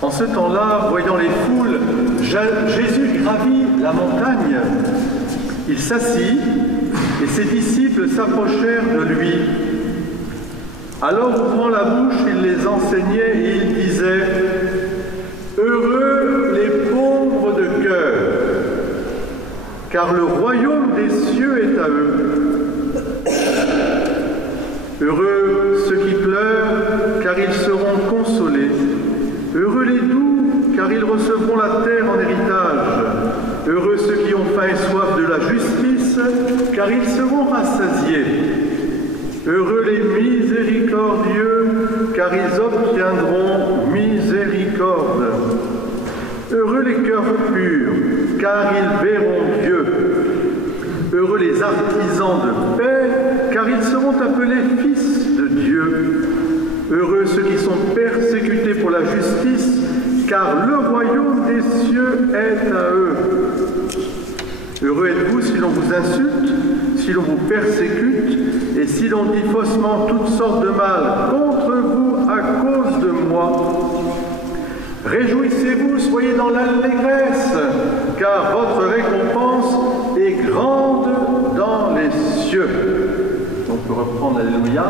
En ce temps-là, voyant les foules, Jésus gravit la montagne. Il s'assit et ses disciples s'approchèrent de lui. Alors, ouvrant la bouche, il les enseignait et il disait « Heureux les pauvres de cœur, car le royaume des cieux est à eux. Heureux ceux qui pleurent, car ils seront consolés. Heureux les doux, car ils recevront la terre en héritage. Heureux ceux qui ont faim et soif de la justice, car ils seront rassasiés. Heureux les miséricordieux, car ils obtiendront miséricorde. Heureux les cœurs purs, car ils verront Dieu. Heureux les artisans de paix, car ils seront appelés fils de Dieu. Heureux ceux qui sont persécutés pour la justice, car le royaume des cieux est à eux. Heureux êtes-vous si l'on vous insulte, si l'on vous persécute, et si l'on dit faussement toutes sortes de mal contre vous à cause de moi. Réjouissez-vous, soyez dans l'allégresse, car votre récompense est grande dans les cieux. On peut reprendre Alléluia.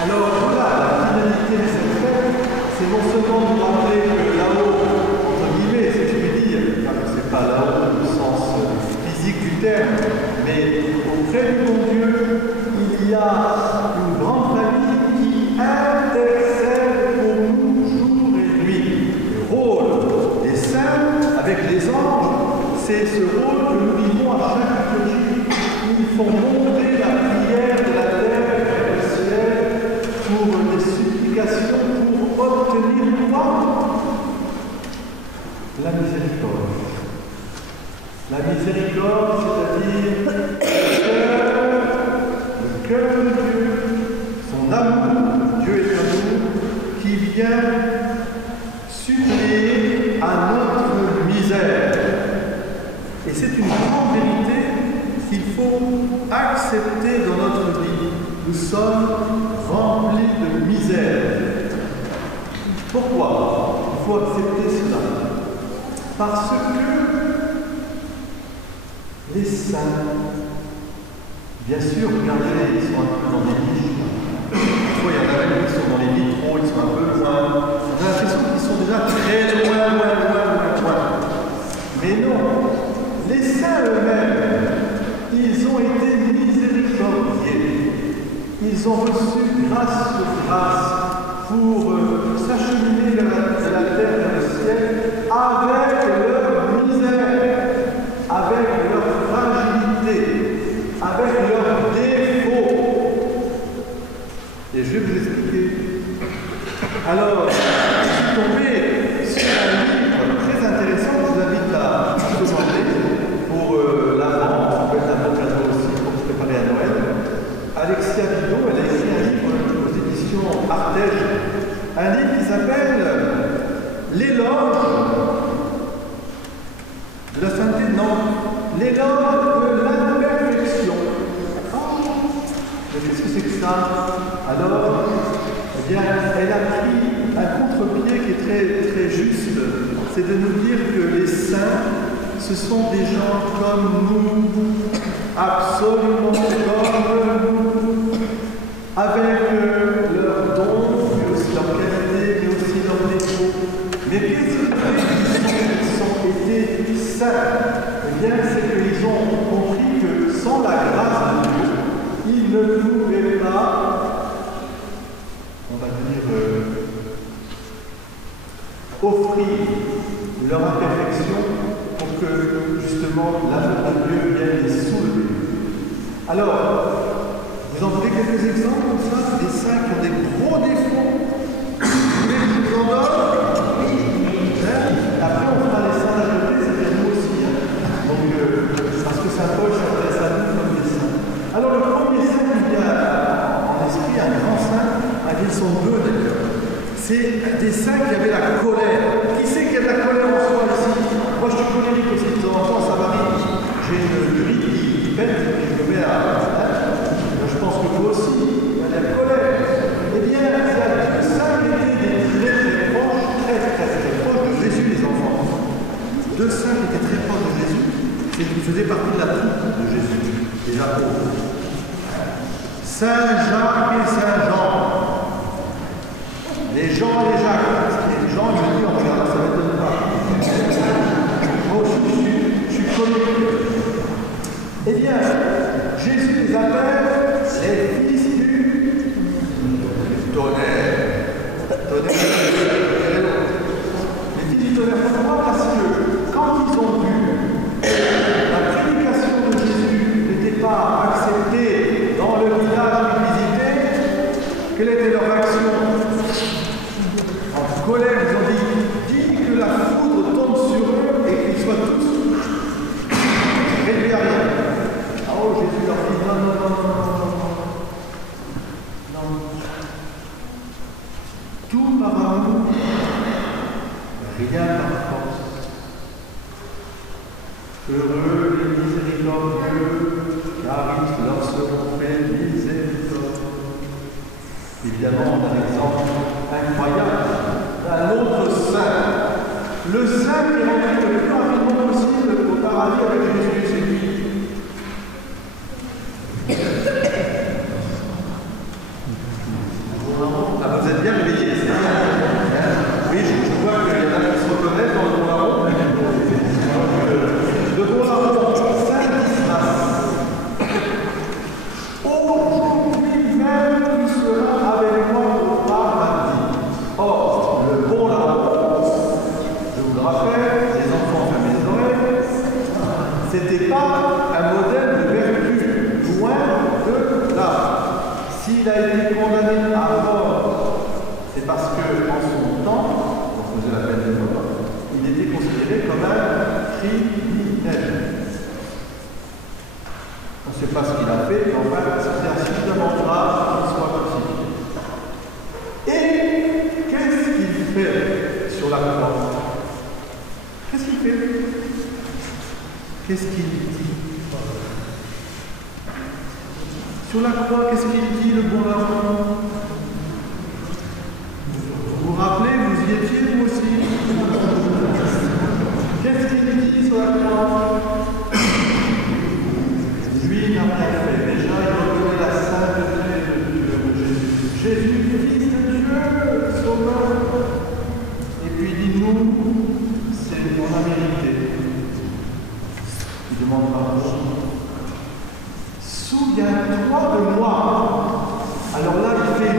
Alors voilà, la finalité de cette fête, c'est non seulement de rappeler que là-haut, ce rôle que nous vivons à chaque liturgie. Ils font monter la prière de la terre vers le ciel pour des supplications, pour obtenir quoi? La miséricorde. La miséricorde, c'est-à-dire le cœur de Dieu, son amour, Dieu est amour, qui vient suppléer à notre misère. Et c'est une grande vérité qu'il faut accepter dans notre vie. Nous sommes remplis de misère. Pourquoi il faut accepter cela? Parce que les saints, bien sûr, regardez, ils sont un peu dans des niches. Parfois, il y en a même qui sont dans les vitraux, ils sont un peu loin. On a l'impression qu'ils sont déjà très loin. Mais non, les saints eux-mêmes, ils ont été miséricordiés. Ils ont reçu grâce sur grâce pour s'acheminer de la terre vers le ciel avec leur misère, avec leur fragilité, avec leurs défauts. Et je vais vous expliquer. Alors, je suis tombé sur un livre très intéressant que je vous invite à commander pour l'Avent, ça peut être un bon cadeau aussi pour se préparer à Noël. Alexia Bidot, elle a écrit un livre aux éditions Artege, un livre qui s'appelle L'éloge de la sainteté, non, l'éloge de l'imperfection. Mais qu'est-ce que c'est que ça? Alors, eh bien, elle a pris un contre-pied qui est très, très juste, c'est de nous dire que les saints, ce sont des gens comme nous, absolument comme nous, avec leurs dons, mais aussi leurs qualités, mais aussi leurs défauts. Mais qu'est-ce qui fait qu'ils ont été saints? Eh bien, c'est qu'ils ont compris que sans la grâce de Dieu, ils ne pouvaient pas, on va dire, offrir leur imperfection pour que justement l'amour de Dieu vienne les soulever. Alors, vous en voulez quelques exemples comme ça, des saints qui ont des gros défauts? Vous voulez que je vous en donne? Après, on fera les saints à côté, c'est-à-dire nous aussi. Donc, parce que saint Paul s'adresse à nous comme des saints. Alors, le premier saint qui vient en esprit, un grand saint, ils sont deux d'ailleurs. C'est des saints qui avaient la colère. Qui c'est qui a de la colère en soi ici? Moi, je suis colérique aussi, de temps en temps, ça m'arrive. J'ai une grille qui pète et je me mets à. Je pense que vous aussi, il y a de la colère. Eh bien, il y a deux saints qui étaient très proches de Jésus, les enfants. Deux saints qui étaient très proches de Jésus, c'est qu'ils faisaient partie de la troupe de Jésus, les apôtres. Saint Jacques et Saint Jean. Les Jean et les Jacques. Parce que les gens, je dis, on regarde, ça ne m'étonne pas. Moi aussi, je suis connu. Eh bien, Jésus les appelle les fils du tonnerre. Les fils du tonnerre, pourquoi? Parce que quand ils ont vu la prédication de Jésus n'était pas acceptée dans le village qu'ils visitaient, quelle était leur action? En colère, ils ont dit, dis que la foudre tombe sur eux et qu'ils soient tous réduits à rien. Oh, Jésus leur dit, non. Tout par amour, rien par force. Heureux les miséricordieux, car ils leur seront faits miséricorde. Évidemment, on a un exemple incroyable d'un autre saint. Le saint qui est rentré le plus rapidement possible au paradis avec Jésus, c'est lui. Ah, vous êtes bien réveillés, c'est bien. Oui, je vois qu'il y en a qui se reconnaissent dans le Bon-Larron. Le Bon-Larron, Saint Dismas. Aujourd'hui même, tu seras avec moi au paradis. Or, le Bon-Larron, je vous le rappelle, les enfants fermez les oreilles, n'était pas un modèle de vertu, loin de là. S'il a été condamné à mort, c'est parce qu'en son temps, on faisait la peine de mort, il était considéré comme un criminel. On ne sait pas ce qu'il a fait, mais enfin, c'est suffisamment grave qu'il soit crucifié. Et qu'est-ce qu'il fait sur la croix? Qu'est-ce qu'il fait? Qu'est-ce qu'il dit? Sur la croix, qu'est-ce qu'il dit, le bon larron? Vous vous rappelez, vous y étiez, vous aussi? Qu'est-ce qu'il dit sur la croix? Lui n'a rien fait. Déjà, il reconnaît la sainteté de Dieu, de Jésus. Jésus, fils de Dieu, sauveur. Et puis dis-nous, c'est on a mérité. Il demande pardon. Souviens-toi de moi. Alors là, il fait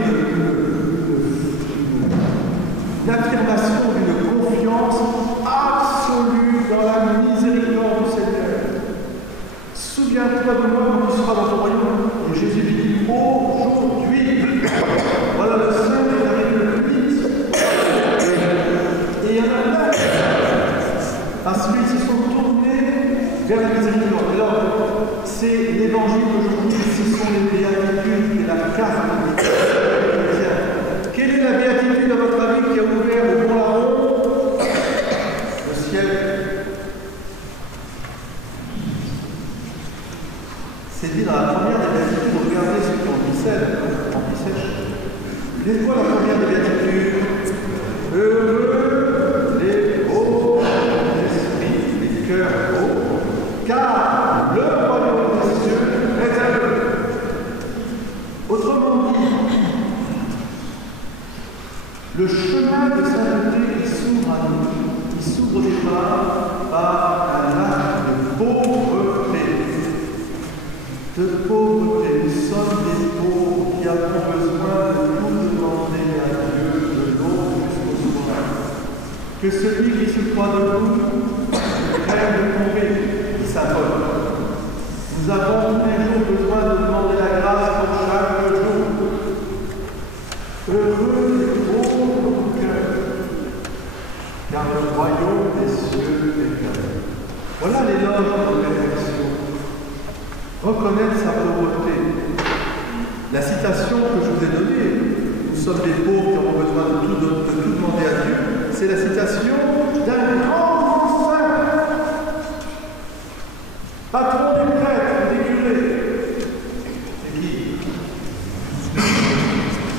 une affirmation d'une confiance absolue dans la miséricorde du Seigneur. Souviens-toi de moi quand tu seras dans ton royaume. Et Jésus lui dit, aujourd'hui, voilà le Saint qui arrive le plus vite. Et il y en a plein, parce qu'ils se sont tournés vers la miséricorde. Alors, c'est l'évangile d'aujourd'hui, ce sont les béatitudes et la carte des chrétiens. Quelle est la béatitude, à votre avis, qui a ouvert le bon larron? Le ciel. C'est dit dans la première des béatitudes, regardez ce qu'on Bicêtre. C'est quoi la première des béatitudes? Heureux les pauvres d'esprit, les cœurs pauvres, car le royaume des cieux est à eux. Autrement dit, le chemin de sainteté qui s'ouvre à nous, il s'ouvre au départ par un acte de pauvreté. De pauvreté, nous sommes des pauvres qui avons besoin de tout demander à Dieu de l'eau jusqu'au soir. Que celui qui se croit debout craigne de tomber, dit saint Paul. Nous avons tous les jours besoin de demander la grâce pour chaque jour. Heureux les pauvres du cœur, car le royaume des cieux est à eux. Voilà l'éloge de la perfection. Reconnaître sa pauvreté. La citation que je vous ai donnée, nous sommes des pauvres qui avons besoin de tout demander à Dieu, c'est la citation d'un grand saint, patron des prêtres, des curés. C'est qui?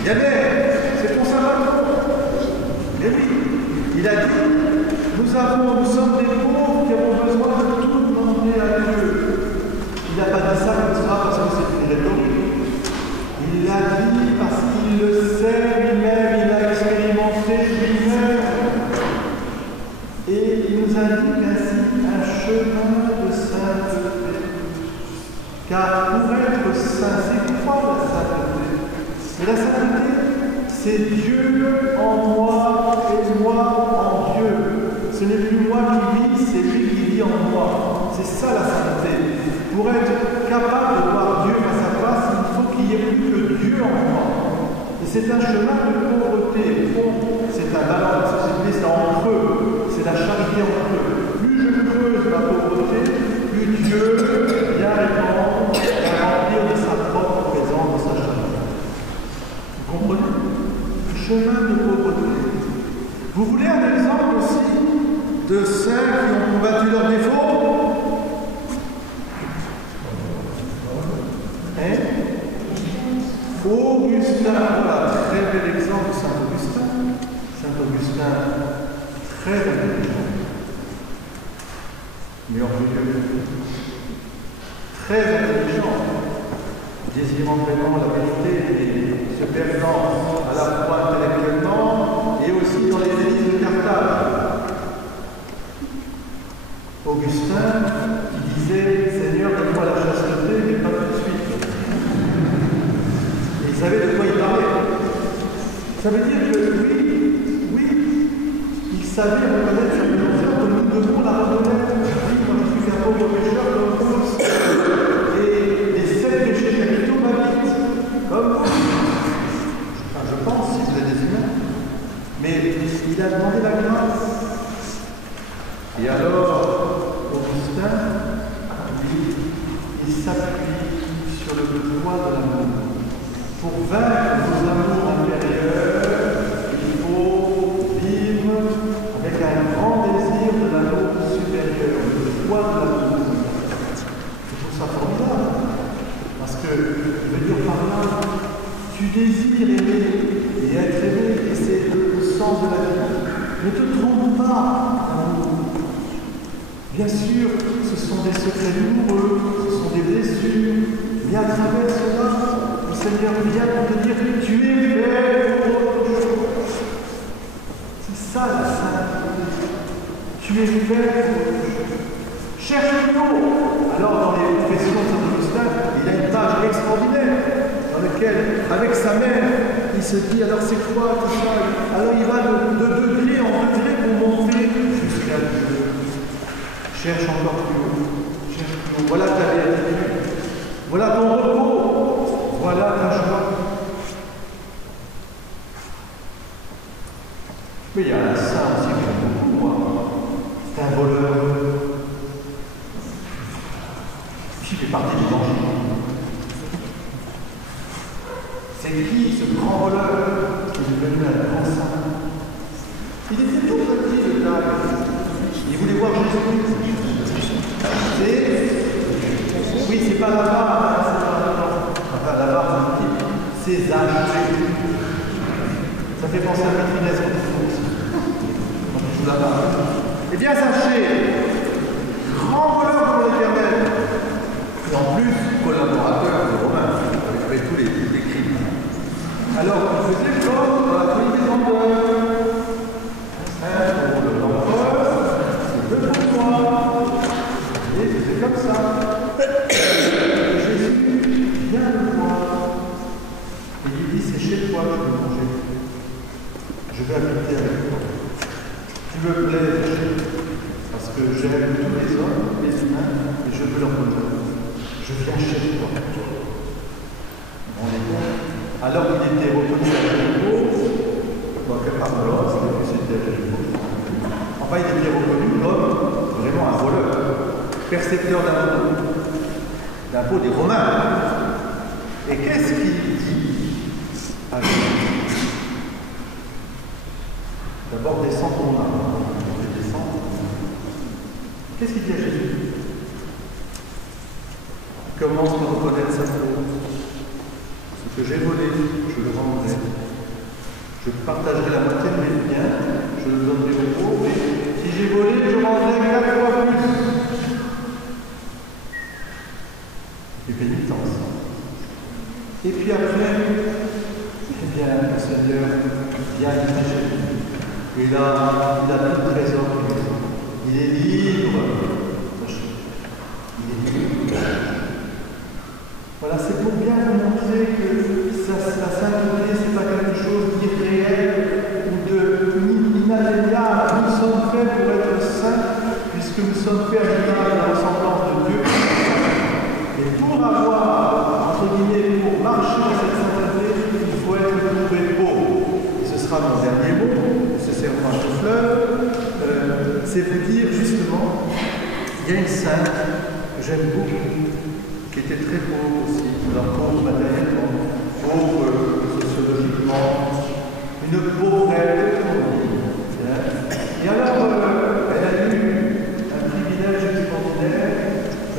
Yannès, c'est ton saint patron. Mais oui, il a dit, nous sommes des pauvres qui avons besoin de tout demander à Dieu. Il n'a pas dit ça comme ça parce que c'est une rhétorique. Il l'a dit parce qu'il le sait lui-même, il l'a expérimenté lui-même. Et il nous indique ainsi un chemin de sainteté. Car pour être saint, c'est quoi la sainteté? Et la sainteté, c'est Dieu en moi et moi en Dieu. Ce n'est plus moi qui vis, c'est lui qui vit en moi. C'est ça la sainteté. Pour être capable de voir Dieu face à face, il faut qu'il n'y ait plus que Dieu en moi. Et c'est un chemin de pauvreté. C'est un balance, c'est en creux. C'est la charité en creux. Plus je creuse ma pauvreté, plus Dieu vient répondre et remplir de sa propre présence, de sa charité. Vous comprenez? Chemin de pauvreté. Vous voulez un exemple aussi de saints qui ont combattu leurs défauts? Augustin, voilà, très bel exemple de Saint Augustin. Saint Augustin, très intelligent, mais orgueilleux, très intelligent, désirant vraiment la vérité et se perdant à la fois intellectuellement et aussi dans les délices de Carthage. Augustin qui disait, Seigneur, donne-moi la chasteté, mais pas tout de suite. Il savait de quoi il parlait. Ça veut dire que oui, il savait reconnaître cette notion que nous devons la reconnaître. Oui, moi je suis qu'un pauvre pécheur, il a demandé la grâce. Et alors, Augustin, lui, il s'appuie sur le poids de l'amour. Pour vaincre nos amours intérieurs, il faut vivre avec un grand désir de l'amour supérieur, le poids de l'amour. Je trouve ça formidable. Parce que, je veux dire par là, tu désires aimer et être aimé, et c'est le sens de la vie. Ne te trompe pas, d'amour. Bien sûr, ce sont des secrets douloureux, ce sont des blessures, mais à travers cela, le Seigneur vient pour te dire que tu es fait pour autre chose. C'est ça la sainteté. Tu es fait pour autre chose. Cherche-nous. Alors, dans les confessions de Saint Augustin, il a une page extraordinaire dans laquelle, avec sa mère, il se dit alors c'est quoi tout ça? Alors il va de degré en degré pour monter jusqu'à Dieu. Cherche encore plus haut. Cherche plus haut. Voilà ta béatitude. Voilà ton repos. Voilà ta joie. Mais il y a un saint aussi que j'aime beaucoup, moi. C'est un voleur. Qui fait partie du danger. C'est qui ce grand voleur qui est devenu un grand saint? Il était tout petit de taille. Il voulait voir Jésus. Oui, c'est pas la barbe, c'est pas la barbe. Enfin, la barbe, c'est Zachée. Ça fait penser à Pétrinès quand il joue la barbe. Eh bien, Zachée, grand voleur de l'Éternel. Et en plus, collaborateur de Romain, avec tous les crimes. Alors, il faisait comme dans la folie des empereurs. Pour l'empereur, c'est peu pour moi. Et c'est comme ça. Jésus vient le voir. Et il dit, c'est chez toi que je veux manger. Je vais habiter avec toi. Tu me plais, parce que j'aime tous les hommes, les humains, et je veux leur bonheur. Je viens chez toi. On est bon. Alors il était reconnu à Jéricho, donc c'était à Jéricho. Enfin, il était reconnu comme vraiment un voleur, percepteur d'impôts des Romains. Et qu'est-ce qu'il dit à Jésus? D'abord, descends ton âme. Qu'est-ce qu'il dit à Jésus? Commence par reconnaître sa faute. Ce que j'ai volé, je le rendrai. Je partagerai la moitié de mes biens, je le donnerai aux pauvres, et si j'ai volé, je rendrai 4 fois plus. Et pénitence. Et puis après, eh bien, le Seigneur vient à Jésus. Et là, il a tout le trésor de la maison. Il est libre. Il est libre. Voilà, c'est pour bien vous montrer que la sainteté, ce n'est pas quelque chose d'irréel ou d'inatteignable. Nous sommes faits pour être saints, puisque nous sommes faits à l'image de la ressemblance de Dieu. Et pour avoir, entre guillemets, pour marcher dans cette sainteté, il faut être trouvé pauvre. Et ce sera mon dernier mot, ce serment de fleurs, c'est vous dire justement, il y a une sainte que j'aime beaucoup, qui était très pauvre aussi, alors pauvre matériellement, pauvre sociologiquement, une pauvrette, et alors, elle a eu un privilège extraordinaire,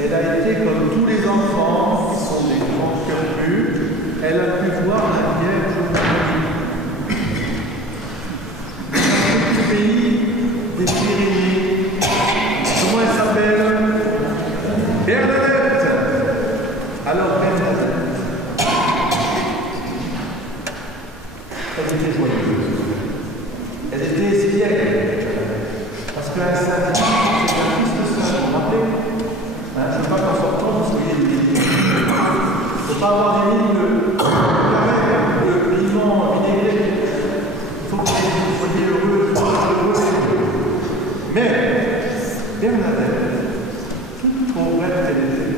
elle a été comme tous les enfants, qui sont des grands cœurs purs, elle a pu voir la Vierge Marie. Dans ce pays des Pyrénées, comment elle s'appelle? Bernadette. Alors Bernadette, elle était joyeuse, elle était espiègle, parce qu'un saint, c'est un fils de saint, vous vous rappelez? Je ne veux pas qu'en sortant, parce qu'il y a des mines. Il ne faut pas avoir des mines carrées, de piment vinaigré. Il faut que vous soyez heureux, mais Bernadette, toute pauvrette qu'elle était,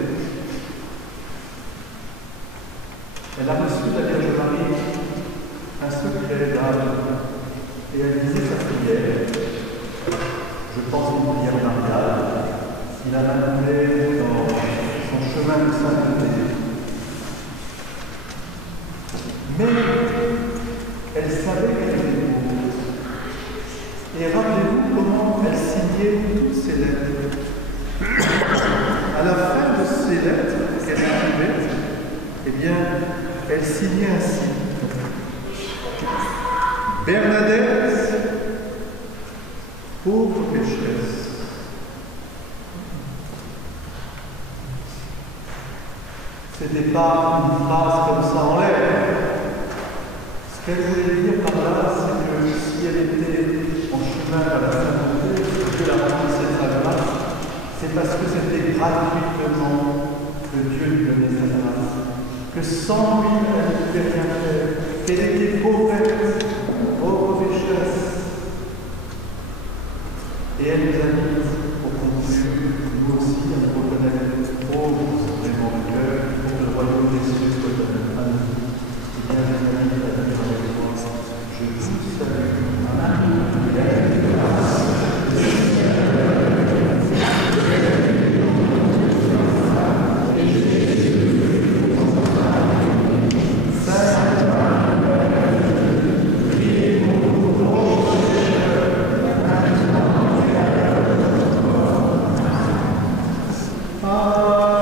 elle a reçu de la Vierge Marie un secret d'âme. Et elle disait sa prière. je pense, une prière mariale. Il a appelé dans son chemin de sainteté. Mais elle savait qu'elle était pauvre. Et rappelez-vous comment elle signait toutes ses lettres. À la fin de ces lettres qu'elle écrivait, eh bien, elle signait ainsi. Bernadette, pauvre pécheresse. C'était pas une phrase comme ça en l'air. Ce qu'elle voulait dire par là, c'est que si elle était en chemin vers la sainteté, Dieu la remplissait de sa grâce, c'est parce que c'était gratuitement que Dieu lui donnait sa grâce. Que sans lui, elle ne pouvait rien faire. Qu'elle était pauvre pécheresse. Et elle nous a dit, pour conclure, nous aussi, à nous reconnaître pauvres vraiment de cœur, pour que le royaume des cieux soit à nous. Et bien, mes amis, la vie avec moi, je vous salue. Amen.